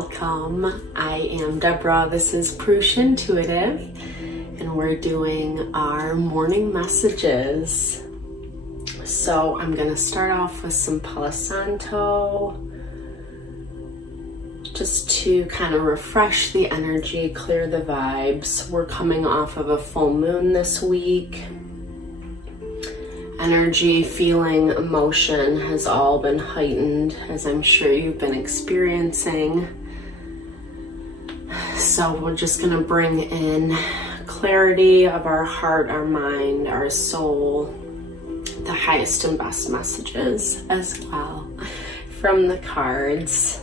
welcome. I am Deborah. This is Purusha Intuitive, and we're doing our morning messages. So I'm gonna start off with some Palo Santo, just to kind of refresh the energy, clear the vibes. We're coming off of a full moon this week. Energy, feeling, emotion has all been heightened, as I'm sure you've been experiencing. So we're just gonna bring in clarity of our heart, our mind, our soul, the highest and best messages as well from the cards.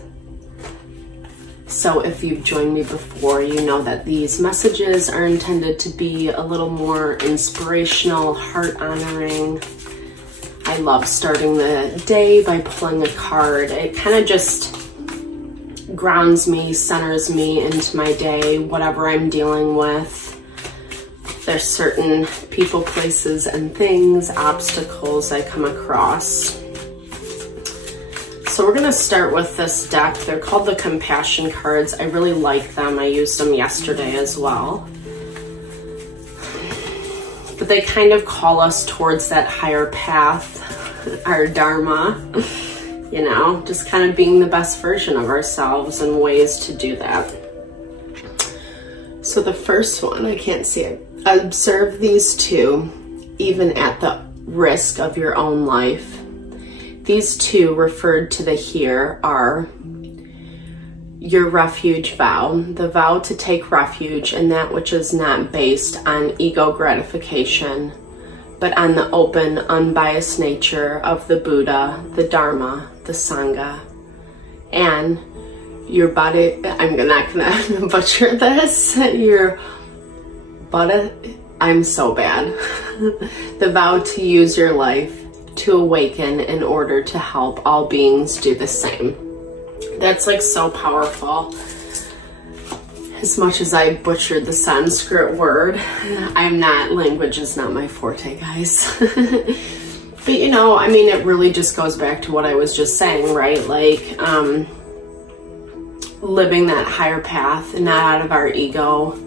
So if you've joined me before, you know that these messages are intended to be a little more inspirational, heart-honoring. I love starting the day by pulling a card. It kind of just grounds me, centers me into my day, whatever I'm dealing with. There's certain people, places, and things, obstacles I come across. So we're gonna start with this deck. They're called the Compassion cards. I really like them. I used them yesterday as well. But they kind of call us towards that higher path, our Dharma, you know, just kind of being the best version of ourselves and ways to do that. So the first one, I can't see it. Observe these two, even at the risk of your own life. These two referred to the here are your refuge vow, the vow to take refuge in that which is not based on ego gratification, but on the open, unbiased nature of the Buddha, the Dharma, the Sangha, and your body. I'm not gonna butcher this. Your body. I'm so bad. The vow to use your life to awaken in order to help all beings do the same. That's like so powerful. As much as I butchered the Sanskrit word, language is not my forte, guys. But you know, I mean, it really just goes back to what I was just saying, right? Like, living that higher path, not out of our ego.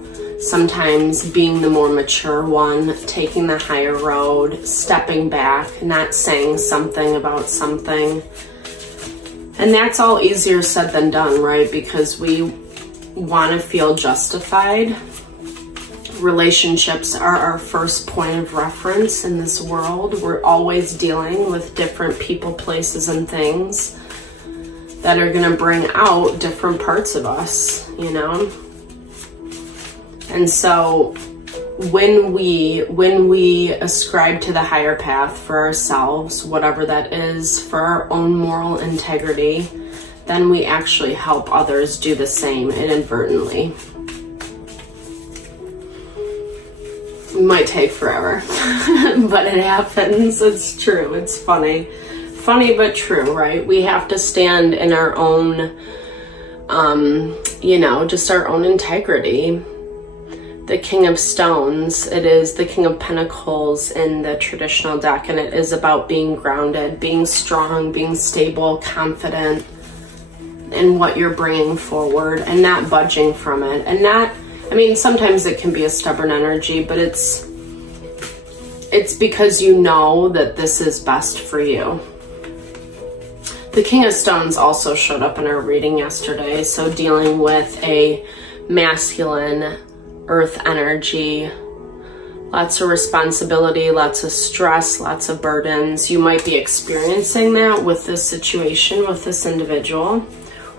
Sometimes being the more mature one, taking the higher road, stepping back, not saying something about something. And that's all easier said than done, right? Because we want to feel justified. Relationships are our first point of reference in this world. We're always dealing with different people, places, and things that are going to bring out different parts of us, you know? And so when we ascribe to the higher path for ourselves, whatever that is, for our own moral integrity, then we actually help others do the same inadvertently. It might take forever, but it happens. It's true. It's funny. Funny but true, right? We have to stand in our own, you know, just our own integrity. The King of Stones, it is the King of Pentacles in the traditional deck, and it is about being grounded, being strong, being stable, confident in what you're bringing forward and not budging from it. And not, I mean, sometimes it can be a stubborn energy, but it's because you know that this is best for you. The King of Stones also showed up in our reading yesterday, so dealing with a masculine earth energy, lots of responsibility, lots of stress, lots of burdens. You might be experiencing that with this situation, with this individual,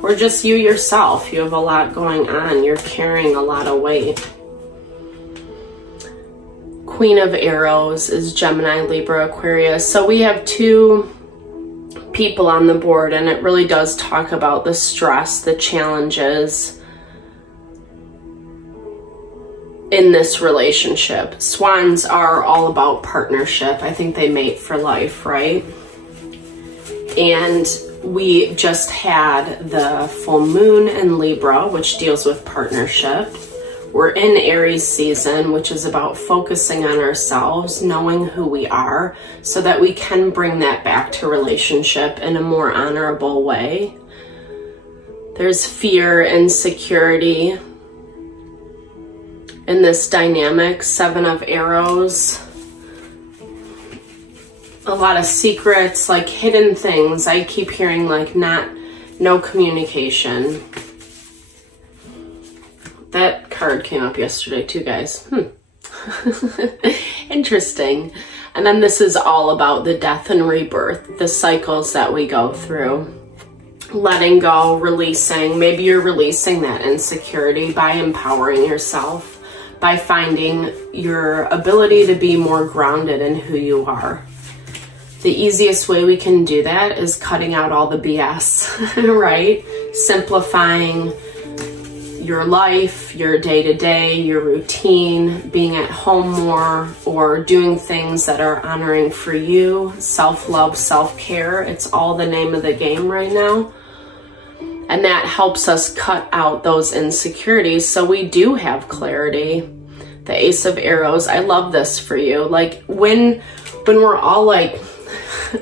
or just you yourself. You have a lot going on. You're carrying a lot of weight. Queen of Arrows is Gemini, Libra, Aquarius. So we have two people on the board, and it really does talk about the stress, the challenges in this relationship. Swans are all about partnership. I think they mate for life, right? And we just had the full moon in Libra, which deals with partnership. We're in Aries season, which is about focusing on ourselves, knowing who we are, so that we can bring that back to relationship in a more honorable way. There's fear, insecurity in this dynamic. 7 of Arrows. A lot of secrets, like hidden things. I keep hearing like no communication. That card came up yesterday too, guys. Interesting. And then this is all about the death and rebirth, the cycles that we go through. Letting go, releasing. Maybe you're releasing that insecurity by empowering yourself, by finding your ability to be more grounded in who you are. The easiest way we can do that is cutting out all the BS, right? Simplifying your life, your day-to-day, your routine, being at home more, or doing things that are honoring for you, self-love, self-care. It's all the name of the game right now. And that helps us cut out those insecurities so we do have clarity. The Ace of Arrows, I love this for you. Like when we're all like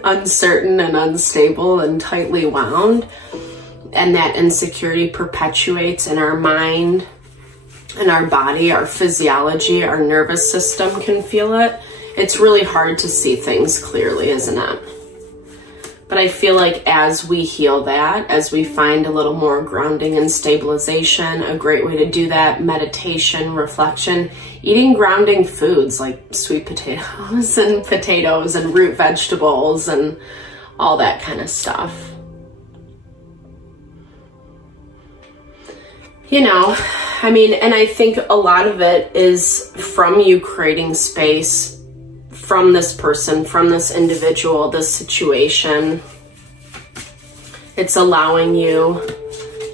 uncertain and unstable and tightly wound, and that insecurity perpetuates in our mind and our body, our physiology, our nervous system can feel it. It's really hard to see things clearly, isn't it? But I feel like as we heal that, as we find a little more grounding and stabilization, a great way to do that, meditation, reflection, eating grounding foods like sweet potatoes and root vegetables and all that kind of stuff. You know, I mean, and I think a lot of it is from you creating space from this person, from this individual, this situation. It's allowing you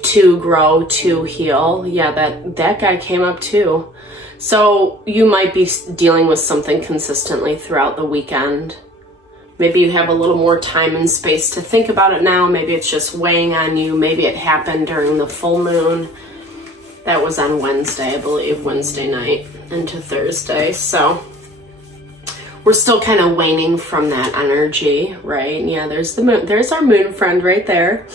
to grow, to heal. Yeah, that guy came up too. So you might be dealing with something consistently throughout the weekend. Maybe you have a little more time and space to think about it now. Maybe it's just weighing on you. Maybe it happened during the full moon. That was on Wednesday, I believe, Wednesday night into Thursday. So we're still kind of waning from that energy, right? Yeah, there's the moon. There's our moon friend right there.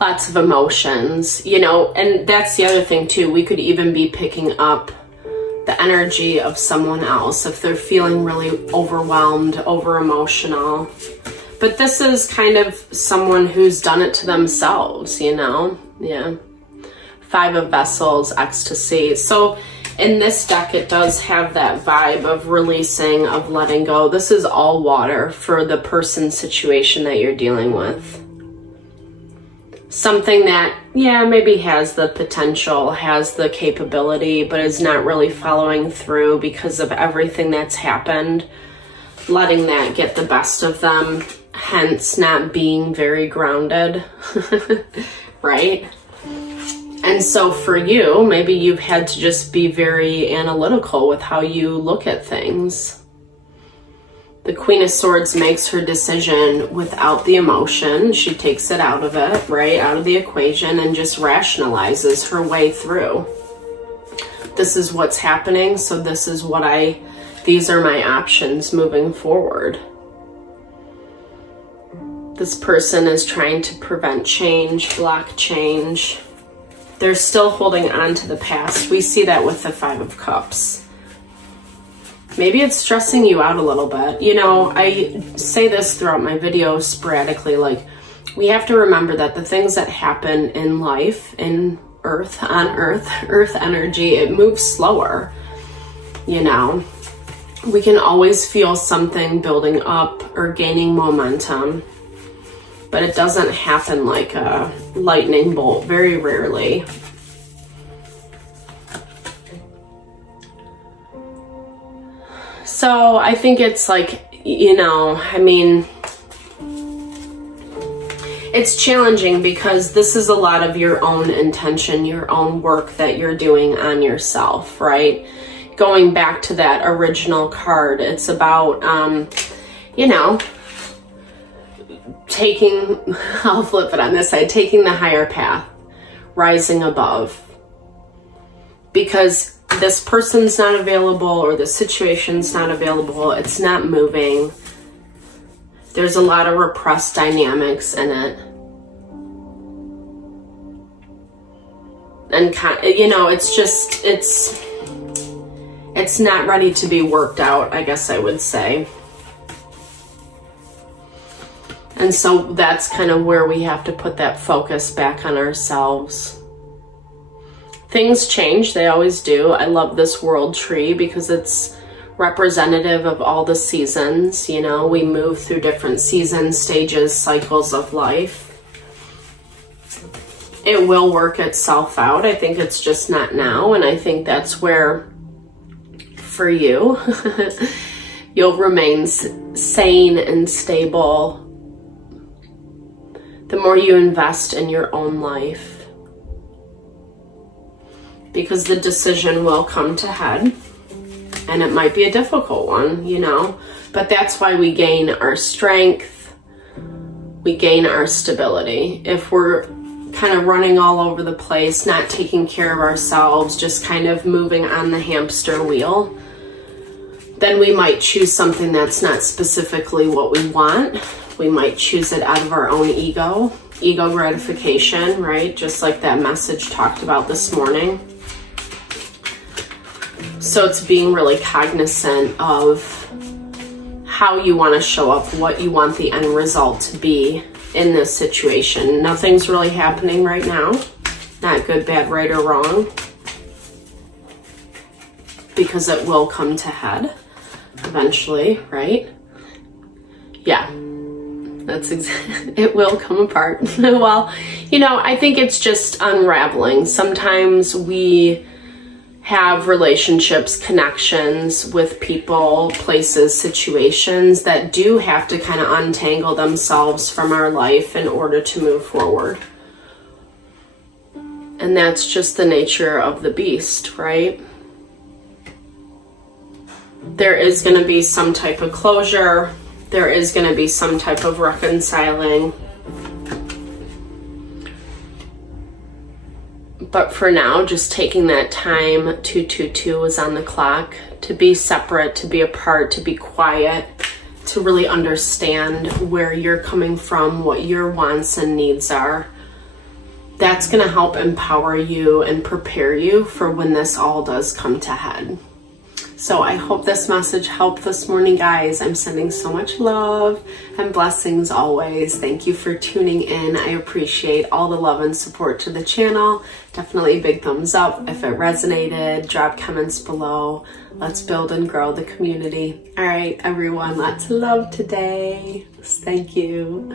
Lots of emotions, you know, and that's the other thing too. We could even be picking up the energy of someone else if they're feeling really overwhelmed, over emotional. But this is kind of someone who's done it to themselves, you know? Yeah. 5 of Vessels, ecstasy. So in this deck, it does have that vibe of releasing, of letting go. This is all water for the person situation that you're dealing with. Something that, yeah, maybe has the potential, has the capability, but is not really following through because of everything that's happened. Letting that get the best of them, hence not being very grounded, right? And so for you, maybe you've had to just be very analytical with how you look at things. The Queen of Swords makes her decision without the emotion. She takes it out of it, right, out of the equation, and just rationalizes her way through. This is what's happening, so this is what these are my options moving forward. This person is trying to prevent change, block change. They're still holding on to the past. We see that with the 5 of Cups. Maybe it's stressing you out a little bit. You know, I say this throughout my videos sporadically, like we have to remember that the things that happen in life, in Earth energy, it moves slower, you know. We can always feel something building up or gaining momentum, but it doesn't happen like a lightning bolt, very rarely. So I think it's like, you know, I mean, it's challenging because this is a lot of your own intention, your own work that you're doing on yourself, right? Going back to that original card, it's about, you know, I'll flip it on this side, taking the higher path, rising above. Because this person's not available or the situation's not available, it's not moving. There's a lot of repressed dynamics in it. and you know, it's just, it's not ready to be worked out, I guess I would say. And so that's kind of where we have to put that focus back on ourselves. Things change, they always do. I love this world tree because it's representative of all the seasons. You know, we move through different seasons, stages, cycles of life. It will work itself out. I think it's just not now. And I think that's where, for you, you'll remain sane and stable the more you invest in your own life. Because the decision will come to head. And it might be a difficult one, you know. But that's why we gain our strength. We gain our stability. If we're kind of running all over the place, not taking care of ourselves, just kind of moving on the hamster wheel, then we might choose something that's not specifically what we want. We might choose it out of our own ego gratification, right? Just like that message talked about this morning. So it's being really cognizant of how you want to show up, what you want the end result to be in this situation. Nothing's really happening right now. Not good, bad, right, or wrong. Because it will come to head eventually, right? Yeah, that's it will come apart. Well, you know, I think it's just unraveling. Sometimes we have relationships, connections with people, places, situations that do have to kind of untangle themselves from our life in order to move forward. And that's just the nature of the beast, right? There is going to be some type of closure. There is going to be some type of reconciling. But for now, just taking that time, 222 is on the clock, to be separate, to be apart, to be quiet, to really understand where you're coming from, what your wants and needs are. That's going to help empower you and prepare you for when this all does come to head. So I hope this message helped this morning, guys. I'm sending so much love and blessings always. Thank you for tuning in. I appreciate all the love and support to the channel. Definitely a big thumbs up if it resonated. Drop comments below. Let's build and grow the community. All right, everyone, lots of love today. Thank you.